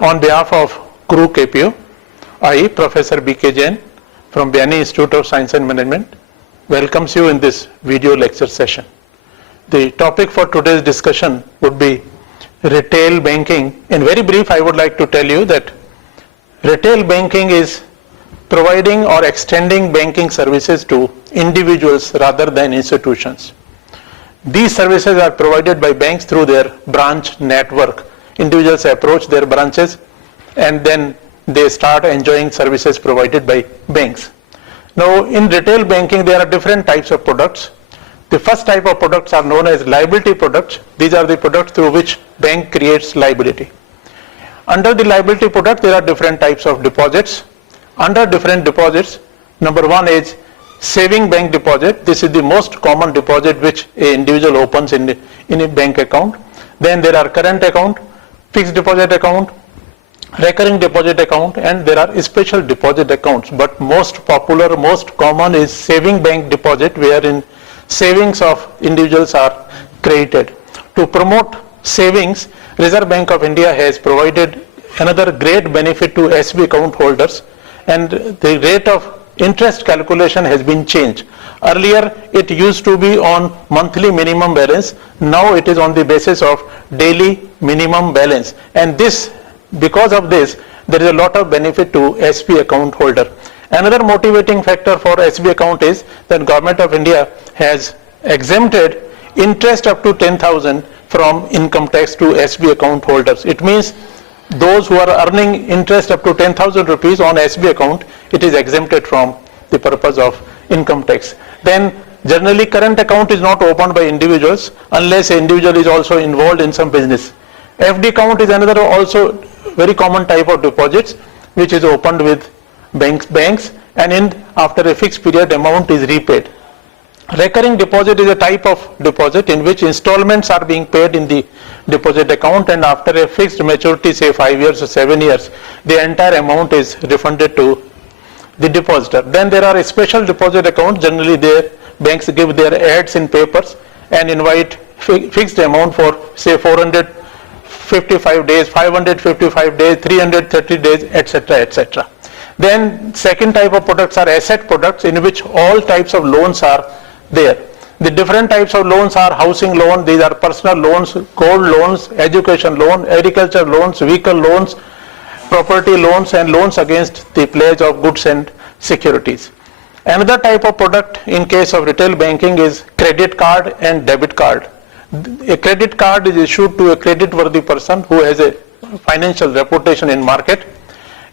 On behalf of Crew KPO, I, Professor B.K. Jain from Bayani Institute of Science and Management, welcomes you in this video lecture session. The topic for today's discussion would be retail banking. In very brief, I would like to tell you that retail banking is providing or extending banking services to individuals rather than institutions. These services are provided by banks through their branch network. Individuals approach their branches and then they start enjoying services provided by banks. Now, in retail banking, there are different types of products. The first type of products are known as liability products. These are the products through which bank creates liability. Under the liability product, there are different types of deposits. Under different deposits, number one is saving bank deposit. This is the most common deposit which an individual opens in a bank account. Then there are current account, fixed deposit account, recurring deposit account, and there are special deposit accounts. But most popular, most common is saving bank deposit, wherein savings of individuals are created. To promote savings, Reserve Bank of India has provided another great benefit to SB account holders, and the rate of interest calculation has been changed. Earlier it used to be on monthly minimum balance. Now it is on the basis of daily minimum balance, and this, because of this, there is a lot of benefit to SB account holder. Another motivating factor for SB account is that Government of India has exempted interest up to 10,000 from income tax to SB account holders. It means those who are earning interest up to 10,000 rupees on SB account, it is exempted from the purpose of income tax. Then generally current account is not opened by individuals unless an individual is also involved in some business. FD account is another also very common type of deposits which is opened with banks, and after a fixed period amount is repaid. Recurring deposit is a type of deposit in which installments are being paid in the deposit account, and after a fixed maturity, say 5 years or 7 years, the entire amount is refunded to the depositor. Then there are a special deposit accounts. Generally their banks give their ads in papers and invite fixed amount for say 455 days, 555 days, 330 days, etc., etc. Then second type of products are asset products, in which all types of loans are there. The different types of loans are housing loan, these are personal loans, gold loans, education loan, agriculture loans, vehicle loans, property loans, and loans against the pledge of goods and securities. Another type of product in case of retail banking is credit card and debit card. A credit card is issued to a credit-worthy person who has a financial reputation in market,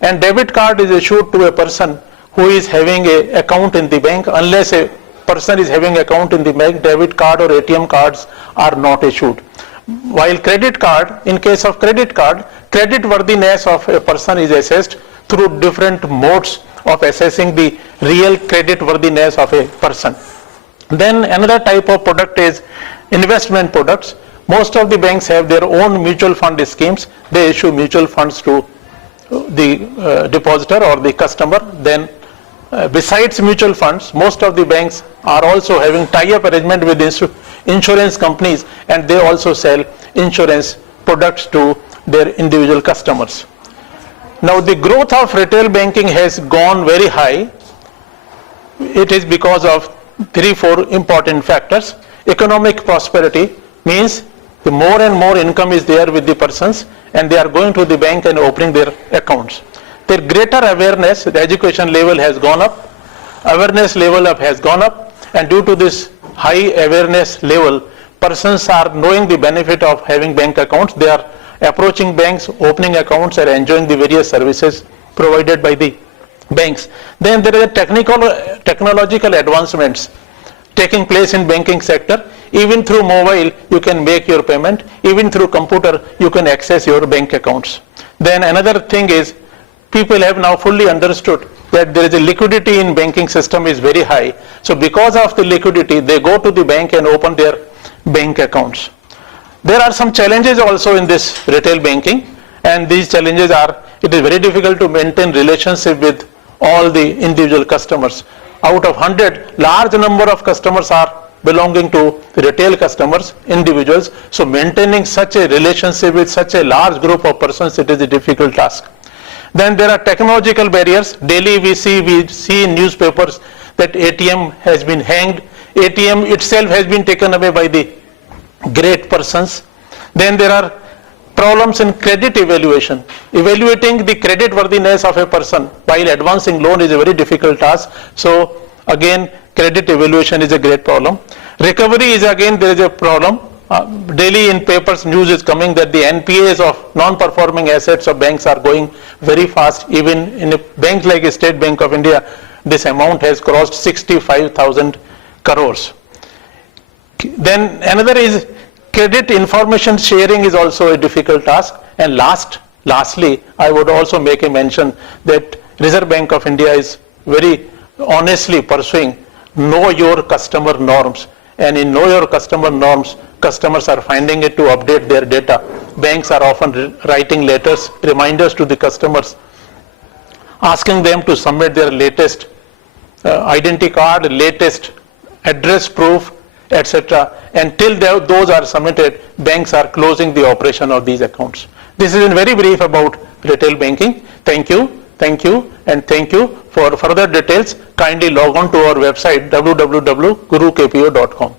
and debit card is issued to a person who is having an account in the bank. Unless a person is having account in the bank, debit card or ATM cards are not issued. While credit card, in case of credit card, credit worthiness of a person is assessed through different modes of assessing the real credit worthiness of a person. Then another type of product is investment products. Most of the banks have their own mutual fund schemes. They issue mutual funds to the depositor or the customer. Then besides mutual funds, most of the banks are also having tie-up arrangement with insurance companies, and they also sell insurance products to their individual customers. Now the growth of retail banking has gone very high. It is because of 3-4 important factors. Economic prosperity means the more and more income is there with the persons, and they are going to the bank and opening their accounts. Their greater awareness, the education level has gone up, awareness level has gone up, and due to this high awareness level, persons are knowing the benefit of having bank accounts. They are approaching banks, opening accounts, and enjoying the various services provided by the banks. Then there are technological advancements taking place in banking sector. Even through mobile you can make your payment, even through computer you can access your bank accounts. Then another thing is, people have now fully understood that there is a liquidity in banking system is very high. So because of the liquidity, they go to the bank and open their bank accounts. There are some challenges also in this retail banking, and these challenges are, it is very difficult to maintain relationship with all the individual customers. Out of 100, large number of customers are belonging to retail customers, individuals. So maintaining such a relationship with such a large group of persons, it is a difficult task. Then there are technological barriers. Daily we see in newspapers that ATM has been hanged. ATM itself has been taken away by the great persons. Then there are problems in credit evaluation. Evaluating the credit worthiness of a person while advancing loan is a very difficult task. So again, credit evaluation is a great problem. Recovery is again, there is a problem. Daily in papers news is coming that the NPAs of non-performing assets of banks are going very fast. Even in a bank like a State Bank of India, this amount has crossed 65,000 crores. Then another is credit information sharing is also a difficult task. And lastly, I would also make a mention that Reserve Bank of India is very honestly pursuing know your customer norms. And in know your customer norms, customers are finding it to update their data. Banks are often writing letters, reminders to the customers, asking them to submit their latest identity card, latest address proof, etc. Until those are submitted, banks are closing the operation of these accounts. This is in very brief about retail banking. Thank you, and thank you. For further details, kindly log on to our website www.gurukpo.com.